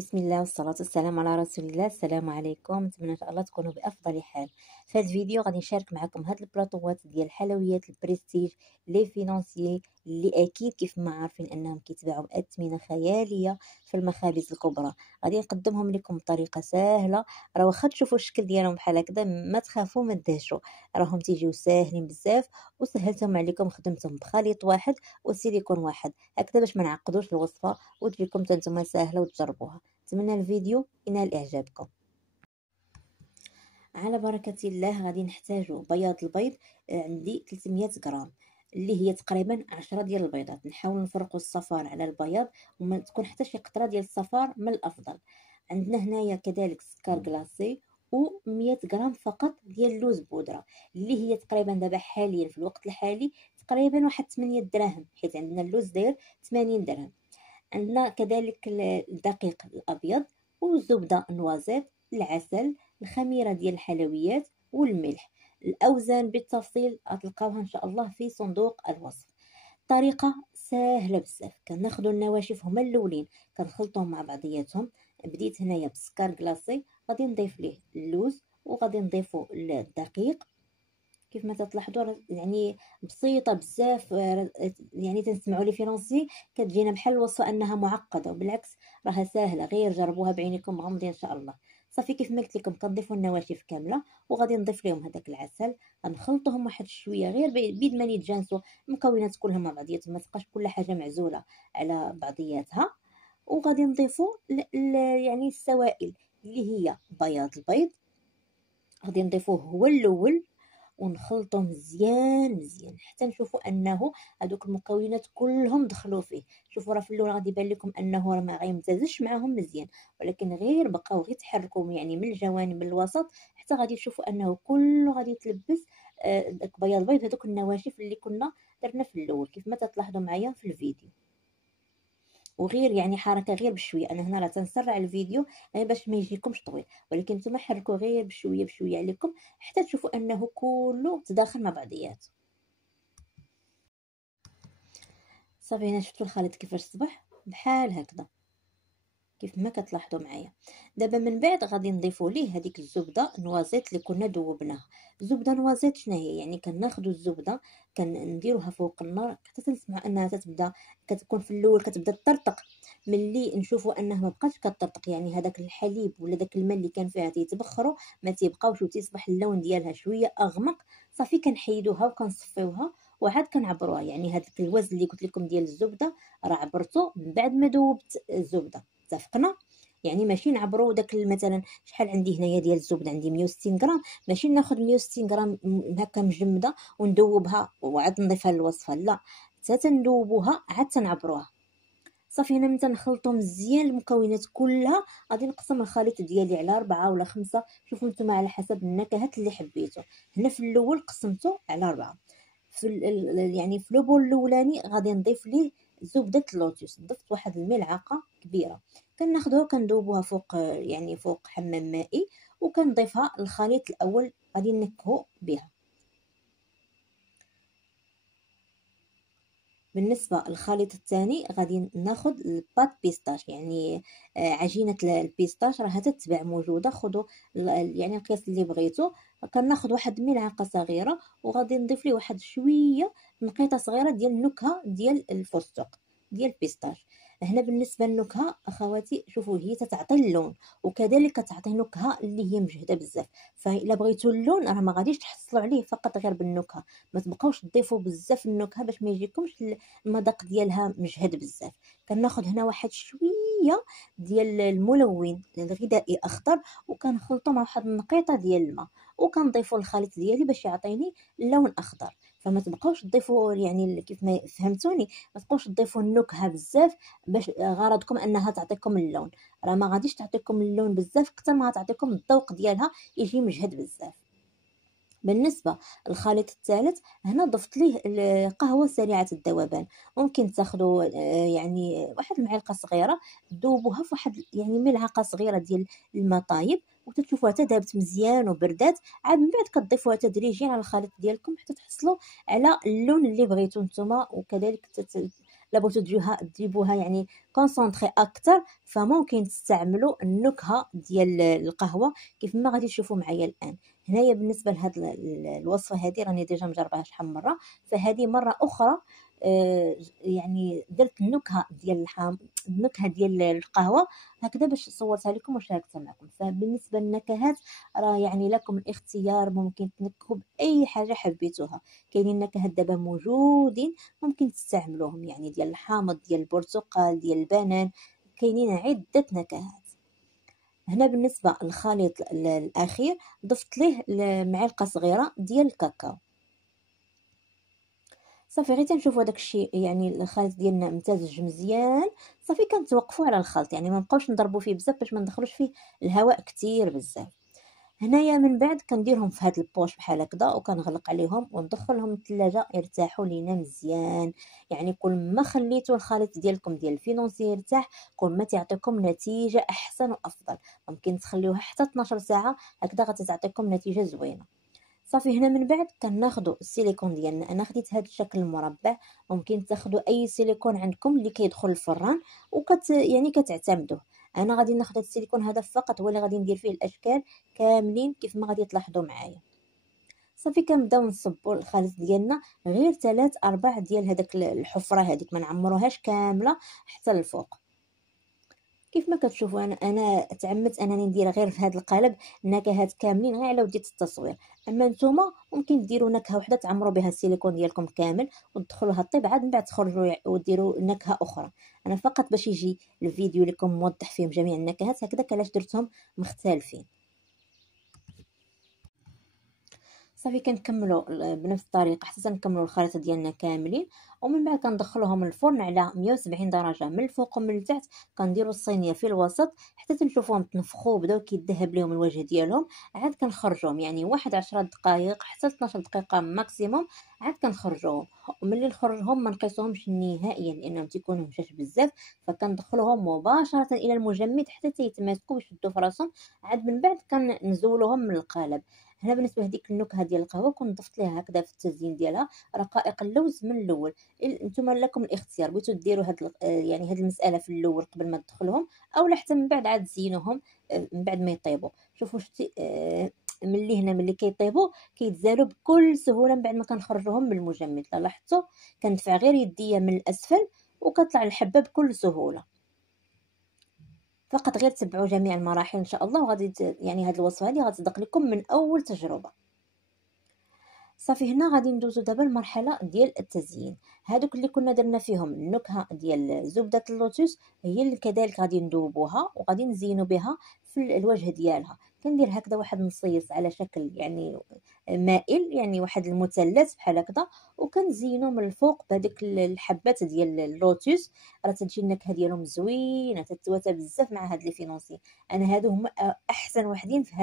بسم الله والصلاة والسلام على رسول الله. السلام عليكم، نتمنى ان شاء الله تكونوا بافضل حال. في هذا الفيديو غادي نشارك معكم هاد البلاطوات ديال الحلويات البريستيج لي فينانسيي اللي اكيد كيف ما عارفين انهم كيتباعوا باثمنه خياليه في المخابز الكبرى. غادي نقدمهم لكم بطريقه سهله، راه واخا تشوفوا الشكل ديالهم بحال هكذا ما تخافوا ما تدهشوا، راهم تيجيو ساهلين بزاف وسهلتهم عليكم، خدمتهم بخليط واحد وسيليكون واحد هكذا باش ما نعقدوش الوصفه وتجيكم حتى نتوما ساهله وتجربوها. نتمنى الفيديو ينال اعجابكم. على بركه الله غادي نحتاجو بياض البيض، عندي 300 غرام اللي هي تقريبا 10 ديال البيضات. نحاول نفرقوا الصفار على البياض وما تكون حتى شي قطره ديال الصفار من الافضل. عندنا هنايا كذلك سكر كلاصي و100 غرام فقط ديال اللوز بودره اللي هي تقريبا دابا حاليا في الوقت الحالي تقريبا واحد 8 دراهم، حيت عندنا اللوز داير 80 درهم. عندنا كذلك الدقيق الابيض والزبده نوازيت، العسل، الخميره ديال الحلويات والملح. الاوزان بالتفصيل غتلقاوها ان شاء الله في صندوق الوصف. طريقه سهله بزاف، كناخذوا النواشف هما الاولين كنخلطهم مع بعضياتهم. بديت هنايا بسكر كلاصي، غادي نضيف ليه اللوز وغادي نضيفوا الدقيق. كيف ما تلاحظوا يعني بسيطه بزاف، يعني تنسمعوا لي فرونسي كتجينا بحال الوصفه انها معقده، وبالعكس راها سهله، غير جربوها بعينكم مغمضين ان شاء الله. صافي كيف ما قلت لكم كنضيفوا النواشف كامله وغادي نضيف لهم هذاك العسل، غنخلطوهم واحد شويه غير بيد ما يتجانسوا المكونات كلها مع بعضياتهم، ما تبقاش كل حاجه معزوله على بعضياتها. وغادي نضيفوا يعني السوائل اللي هي بياض البيض، غادي نضيفوه هو الاول ونخلطو مزيان مزيان حتى نشوفوا انه هذوك المكونات كلهم دخلوا فيه. شوفوا راه في الاول غادي يبان لكم انه راه ما غيمتزجش معاهم مزيان، ولكن غير بقاو غير تحركوا يعني من الجوانب من الوسط حتى غادي تشوفوا انه كله غادي يتلبس داك بياض البيض هذوك النواشف اللي كنا درنا في الاول كيف ما تلاحظوا معايا في الفيديو. وغير يعني حركه غير بشويه، انا هنا راه تنسرع الفيديو غير باش ما يجيكمش طويل، ولكن نتوما حركوا غير بشويه بشويه عليكم حتى تشوفوا انه كله تداخل مع بعضيات. صافي هنا شفتوا الخليط كيفاش صبح بحال هكذا كيف ما كتلاحظوا معايا. دابا من بعد غادي نضيفوا ليه هذيك الزبده نوازيت اللي كنا ذوبناها. الزبده نوازيت شنو هي؟ يعني كناخذوا الزبده كنديروها فوق النار حتى تنسمع انها تتبدا كتكون في الاول كتبدا تطرطق. ملي نشوفوا انها ما بقاتش كتطرطق يعني هذاك الحليب ولا داك الماء اللي كان فيها تيتبخروا ما تيبقاوش وتصبح اللون ديالها شويه اغمق، صافي كنحيدوها وكنصفيوها وعاد كنعبروها. يعني هذاك الوزن اللي قلت لكم ديال الزبده راه عبرته من بعد ما ذوبت الزبده، اتفقنا؟ يعني ماشي نعبروا داك مثلا شحال عندي هنايا ديال الزبده، عندي 160 غرام، ماشي ناخذ 160 غرام هكا مجمده وندوبها وعاد نضيفها للوصفه، لا، حتى تندوبوها عاد تنعبروها. صافي هنا من تنخلطوا مزيان المكونات كلها غادي نقسم الخليط ديالي على 4 ولا 5، شوفوا نتوما على حسب النكهات اللي حبيتو. هنا في الاول قسمته على 4. في يعني في لوبول الاولاني غادي نضيف ليه زبده اللوتيوس، ضفت واحد الملعقه كبيره، كناخذوها كندوبوها فوق يعني فوق حمام مائي وكنضيفها الخليط الاول غادي نكهو بها. بالنسبه للخليط الثاني غادي ناخذ الباط بيستاش، يعني عجينه البيستاش راها تتباع موجوده، خذوا يعني القياس اللي بغيتو. كناخذ واحد الملعقه صغيره وغادي نضيف ليه واحد شويه نقيطه صغيره ديال النكهه ديال الفستق ديال البيستاش. هنا بالنسبه للنكهه اخواتي شوفوا هي تتعطي اللون وكذلك كتعطي نكهه اللي هي مجهده بزاف، فالا بغيتوا اللون راه ما غاديش تحصلوا عليه فقط غير بالنكهه، ما تبقاوش تضيفوا بزاف النكهه باش ما يجيكمش المذاق ديالها مجهد بزاف. كناخذ هنا واحد شويه ديال الملون الغذائي اخضر وكنخلطو مع واحد النقيطه ديال الماء وكنضيفو الخليط ديالي باش يعطيني اللون اخضر. فما تبقاوش تضيفوا يعني كيف ما فهمتوني، ما تبقاوش تضيفوا النكهه بزاف باش غرضكم انها تعطيكم اللون، راه ما غاديش تعطيكم اللون بزاف حتى ما تعطيكم الذوق ديالها يجي مجهد بزاف. بالنسبه للخليط الثالث هنا ضفت ليه القهوه سريعه الذوبان، ممكن تاخذوا يعني واحد المعلقه صغيره تذوبوها في واحد يعني ملعقه صغيره ديال الماء طايب وتشوفوها حتى ذابت مزيان وبردات، عاد من بعد كتضيفوها تدريجيا على الخليط ديالكم حتى تحصلوا على اللون اللي بغيتو نتوما، وكذلك لا بغيتو تجيبوها يعني كونسونطري اكثر، فممكن تستعملوا النكهه ديال القهوه كيف ما غادي تشوفوا معايا الان. هنايا بالنسبه لهاد الوصفه هذه راني ديجا مجرباها شحال من مره، فهذه مره اخرى يعني درت النكهه ديال النكهه ديال القهوه هكذا باش صورتها لكم وشاركتها معكم. فبالنسبه للنكهات راه يعني لكم الاختيار، ممكن تنكهوا باي حاجه حبيتوها. كاينين نكهات دابا موجودين ممكن تستعملوهم، يعني ديال الحامض، ديال البرتقال، ديال البنان، كاينين عده نكهات. هنا بالنسبه للخليط الاخير ضفت ليه معلقه صغيره ديال الكاكاو. صافي غير تنشوفوا داك الشيء يعني الخليط ديالنا امتزج مزيان، صافي كنتوقفوا على الخلط، يعني ما نبقاوش نضربوا فيه بزاف باش ما ندخلوش فيه الهواء كتير بزاف. هنايا من بعد كنديرهم في هاد البوش بحال هكذا وكنغلق عليهم وندخلهم الثلاجه يرتاحوا لينا مزيان. يعني كل ما خليتوا الخليط ديالكم ديال الفينونسي يرتاح كل ما تعطيكم نتيجه احسن وافضل. ممكن تخليوه حتى 12 ساعه هكذا غتعطيكم نتيجه زوينه. صافي هنا من بعد كناخذوا السيليكون ديالنا، انا خديت هذا الشكل المربع، ممكن تاخذوا اي سيليكون عندكم اللي كيدخل الفران يعني كتعتمدوه. انا غادي ناخذ هذا السيليكون هذا فقط، هو اللي غادي ندير فيه الاشكال كاملين كيف ما غادي تلاحظوا معايا. صافي كنبداو نصبوا الخليط ديالنا غير 3 4 ديال هذاك الحفره هذيك، ما نعمروهاش كامله حتى الفوق. كيف ما كتشوفوا انا تعمدت انني ندير غير في هذا القالب نكهات كاملين غير على وديت التصوير. اما نتوما ممكن ديروا نكهه وحده تعمروا بها السيليكون ديالكم كامل وتدخلوها الطيب، عاد من بعد تخرجوا وديروا نكهه اخرى. انا فقط باش يجي الفيديو لكم موضح فيهم جميع النكهات هكذا علاش درتهم مختلفين. صافي كنكملوا بنفس الطريقه حتى نكملوا الخليط ديالنا كاملين، ومن بعد كندخلوهم الفرن على 170 درجه من الفوق ومن التحت. كنديروا الصينيه في الوسط حتى تنشوفوهم تنفخوا بداو كيذهب لهم الوجه ديالهم. عاد كنخرجوهم يعني واحد 10 دقائق حتى 12 دقيقه ماكسيموم، عاد كنخرجوهم. وملي نخرجهم ما نقيسوهمش نهائيا لانهم تيكونوا هشاش بزاف، فكندخلوهم مباشره الى المجمد حتى تيتماسكوا ويشدوا في راسهم. عاد من بعد كنزولوهم من القالب. هنا بالنسبه لهذيك النكهه ديال القهوه كنت ضفت ليها هكذا في التزيين ديالها رقائق اللوز من الاول. نتوما لكم الاختيار، بغيتو ديروا يعني هاد المساله في الاول قبل ما تدخلهم، او حتى من بعد عاد زينوهم من بعد ما يطيبوا. شوفوا شتي ملي هنا ملي كيطيبوا كيتزالوا بكل سهوله من بعد ما كنخرجوهم من المجمد. لاحظتوا كندفع غير يديا من الاسفل وكطلع الحبه بكل سهوله. فقط غير تبعوا جميع المراحل ان شاء الله وغادي يعني هاد الوصفه هذه غتصدق لكم من اول تجربه. صافي هنا غادي ندوزو دابا المرحله ديال التزيين. هادوك اللي كنا درنا فيهم النكهه ديال زبده اللوتوس هي اللي كذلك غادي ندوبوها وغادي نزينو بها في الوجه ديالها. كندير هكذا واحد النصيص على شكل يعني مائل، يعني واحد المثلث بحال هكذا، وكنزينو من الفوق بهذيك الحبات ديال اللوتوس. راه تجي النكهه ديالهم زوينه تتواتى بزاف مع هاد لي فينونسي. انا هادو هما احسن وحدين في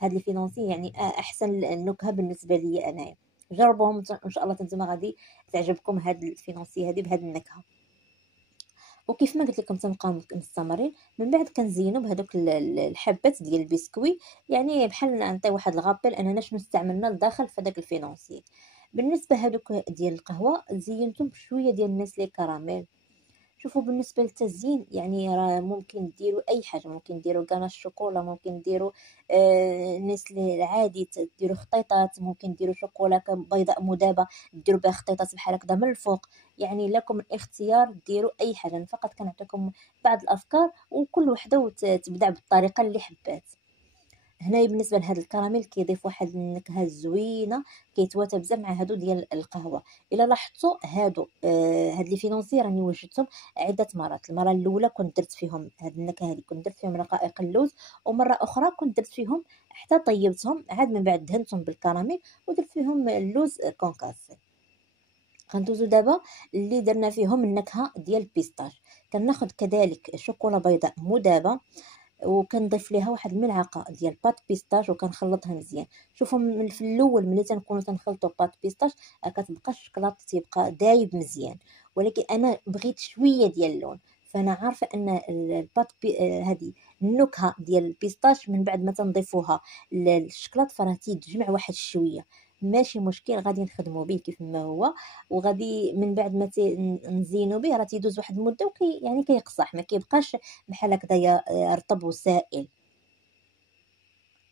هاد لي فينونسي، يعني احسن النكهه بالنسبه لي انايا. جربوهم ان شاء الله نتوما غادي تعجبكم هاد الفينونسي هذه بهاد النكهه. وكيف ما قلت لكم تنبقاو مستمرين. من بعد كنزينوا بهذوك الحبات ديال البسكوي، يعني بحال نعطي واحد الغابيل اننا شنو استعملنا لداخل في داك الفينونسي. بالنسبه هذوك ديال القهوه زينتهم بشويه ديال النسلي كراميل. شوفوا بالنسبه للتزيين يعني راه ممكن ديروا اي حاجه، ممكن ديروا كناش الشوكولا، ممكن ديروا نسلي العادي، ديروا خطيطات، ممكن ديروا شوكولا بيضاء مذابه ديروا بها خطيطات بحال هكذا من الفوق. يعني لكم الاختيار ديروا اي حاجه، انا فقط كنعطيكم بعض الافكار وكل وحده وتبدع بالطريقه اللي حبات. هنايا بالنسبه لهذا الكراميل كيضيف واحد النكهه زوينه كيتواتى بزاف مع هادو ديال القهوه. الا لاحظتوا هادو هاد لي فينونسي راني وجدتهم عده مرات. المره الاولى كنت درت فيهم هاد النكهه هذه، كنت درت فيهم رقائق اللوز، ومره اخرى كنت درت فيهم حتى طيبتهم عاد من بعد دهنتهم بالكراميل ودرت فيهم اللوز كونكاسي. غندوزو دابا اللي درنا فيهم النكهه ديال البيستاش. كناخذ كذلك شوكولا بيضاء مذابه وكنضيف ليها واحد الملعقه ديال بات بيستاش وكنخلطها مزيان. شوفوا من في الاول ملي تنكونوا تنخلطوا بات بيستاش كتبقى الشكلاط تيبقى دايب مزيان، ولكن انا بغيت شويه ديال اللون. فانا عارفه ان البات هذه النكهه ديال البيستاش من بعد ما تنضيفوها للشكلاط فراه تيتجمع واحد شويه. ماشي مشكل، غادي نخدموا به كيف ما هو، وغادي من بعد ما نزينوا به راه تيدوز واحد المده يعني كيقصح، ما كيبقاش بحال هكذايا رطب وسائل.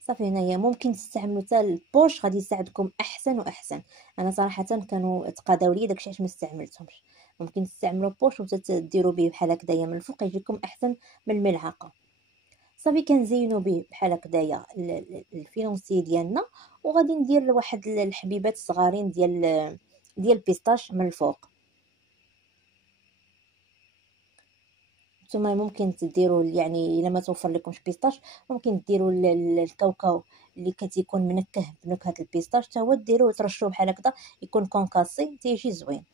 صافي هنايا ممكن تستعملوا حتى البوش، غادي يساعدكم احسن واحسن. انا صراحه كانوا تقاداو لي داكشي علاش ما استعملتهمش. ممكن تستعملوا بوش وتديروا به بحال هكذايا من الفوق، يجيكم احسن من الملعقه. صافي كنزينوا به بحال هكذايا الفينونسي ديالنا. وغادي ندير واحد الحبيبات صغارين ديال البيستاش من الفوق. نتوما ممكن تديروا يعني الا ما توفر لكمش بيستاش، ممكن ديروا الكاوكاو اللي كتيكون منكه بنكهه البيستاش، حتى هو ديروه ترشوه بحال هكذا، يكون كونكاسي تيجي زوين.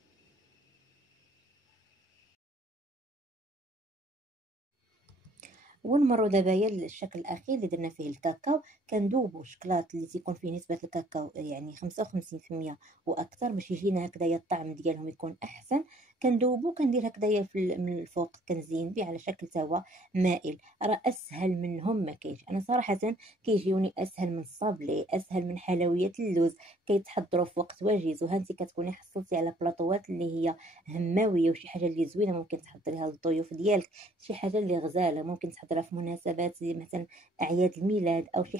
ونمروا دابا هي للشكل الاخير اللي درنا فيه الكاكاو. كندوبوا الشكلاط اللي تيكون فيه نسبه الكاكاو يعني 55% واكثر، باش يجينا هكذايا الطعم ديالهم يكون احسن. كندوبو، كندير هكذايا من الفوق، كنزين به على شكل توا مائل. راه اسهل منهم ما كاينش. انا صراحه كيجيوني اسهل من الصابلي، اسهل من حلويات اللوز، كيتحضروا في وقت وجيز. وهانتي كتكوني حصلتي على بلاطوات اللي هي هماويه وشي حاجه اللي زوينه ممكن تحضريها للضيوف ديالك، شي حاجه اللي غزاله ممكن تحضرها في مناسبات زي مثلا اعياد الميلاد او شي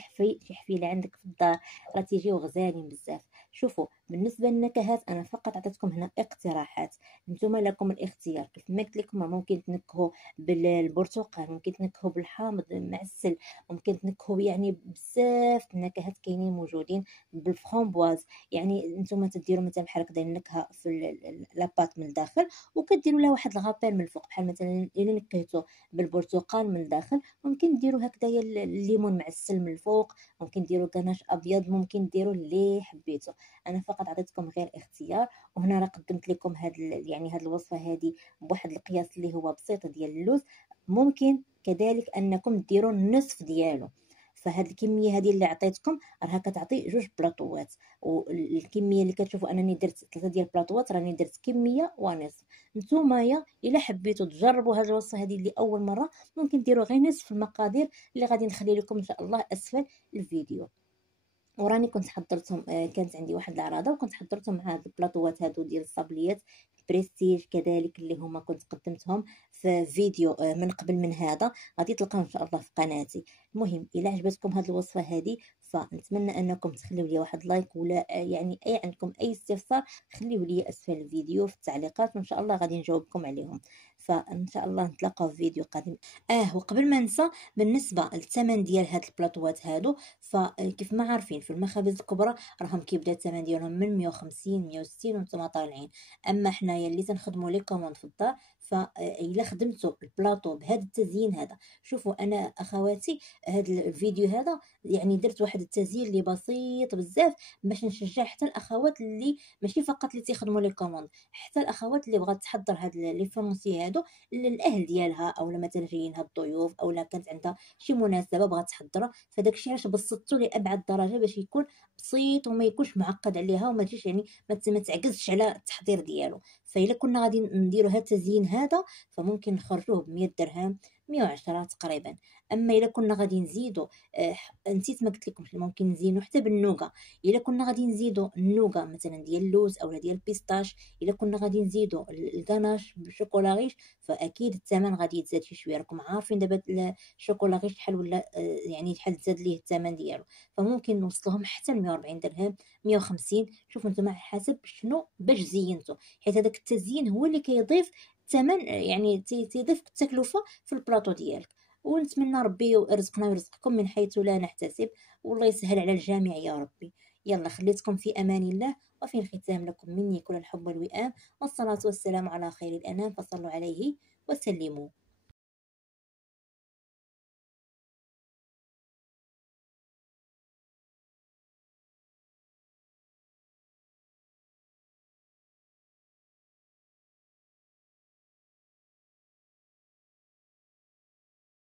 حفيله عندك في الدار، راه تيجيو غزالين بزاف. شوفوا بالنسبه للنكهات انا فقط عطيتكم هنا اقتراحات، نتوما لكم الاختيار. كيف ما قلت لكم ممكن تنكهوا بالبرتقال، ممكن تنكهوا بالحامض المعسل، ممكن تنكهوا يعني بزاف النكهات كاينين موجودين بالفرامبواز. يعني نتوما تديروا مثلا بحال هكذا النكهه في لاباط من الداخل، وكديروا لها واحد الغابير من الفوق. بحال مثلا الا نكهتو بالبرتقال من الداخل، ممكن ديروا هكذايا الليمون معسل من الفوق، ممكن ديروا كناش ابيض، ممكن ديروا اللي حبيتو. انا فقط عطيتكم غير اختيار. وهنا راه قدمت لكم يعني هاد الوصفه هذه بواحد القياس اللي هو بسيط ديال اللوز. ممكن كذلك انكم ديروا النصف ديالو. فهاد الكميه هذه اللي عطيتكم راها كتعطي جوج بلاطوات، والكميه اللي كتشوفوا انني درت 3 ديال البلاطوات راني درت كميه ونصف. نتوما الا حبيتوا تجربوا هاد الوصفه هذه لاول مره، ممكن ديروا غير نصف المقادير اللي غادي نخلي لكم ان شاء الله اسفل الفيديو. وراني كنت حضرتهم، كانت عندي واحد العراضه وكنت حضرتهم مع هاد البلاطوات هادو ديال الصابليات بريستيج كذلك، اللي هما كنت قدمتهم في فيديو من قبل من هذا، غادي تلقاو ان شاء الله في قناتي. المهم الا عجبتكم هاد الوصفه هذه، فنتمنى انكم تخليو لي واحد لايك، ولا يعني اي عندكم اي استفسار خليوه لي اسفل الفيديو في التعليقات، وان شاء الله غادي نجاوبكم عليهم. فان شاء الله نتلاقاو في فيديو قادم. وقبل ما ننسى، بالنسبه للثمن ديال هاد البلاطوات هادو، فكيف ما عارفين في المخابز الكبرى راهم كيبدا الثمن ديالهم من 150 160 وانتم طالعين. اما حنايا اللي تنخدموا لي كوموند في الدار، فإلا خدمتوا البلاطو بهذا التزيين هذا، شوفوا انا اخواتي هذا الفيديو هذا يعني درت واحد التزيين اللي بسيط بزاف، باش نشجع حتى الاخوات اللي ماشي فقط اللي تيخدموا لي كوموند، حتى الاخوات اللي بغات تحضر هاد لي فرونسي هادو للاهل ديالها، او مثلا جايين هاد الضيوف، او لا كانت عندها شي مناسبه بغات تحضرها. فداك الشيء علاش بسطته لابعد درجه، باش يكون بسيط وما يكونش معقد عليها، وما تجيش يعني ما تعجزش على التحضير ديالو. فإلا كنا غادي نديروا هذا التزيين هذا، فممكن نخرجوه ب 100 درهم، 110 تقريبا. اما الا كنا غادي نزيدوا، نسيت ما قلت لكمش، ممكن نزينوا حتى بالنوغا. الا كنا غادي نزيدوا النوغا مثلا ديال اللوز او ديال البيستاش، الا كنا غادي نزيدوا الكناش بالشوكولا غيش، فاكيد الثمن غادي يتزاد شي شويه. راكم عارفين دابا الشوكولا غيش شحال ولا، يعني شحال زاد ليه الثمن ديالو. فممكن نوصلهم حتى ل 140 درهم، 150. شوفوا نتوما حسب شنو باش زينتو، حيت هذاك التزيين هو اللي كيضيف الثمن، يعني تيضيف التكلفه في البلاطو ديالك. ونتمنى ربي يرزقنا ويرزقكم من حيث لا نحتسب، والله يسهل على الجميع يا ربي. يلا خليتكم في امان الله، وفي الختام لكم مني كل الحب والوئام، والصلاه والسلام على خير الانام، فصلوا عليه وسلموا.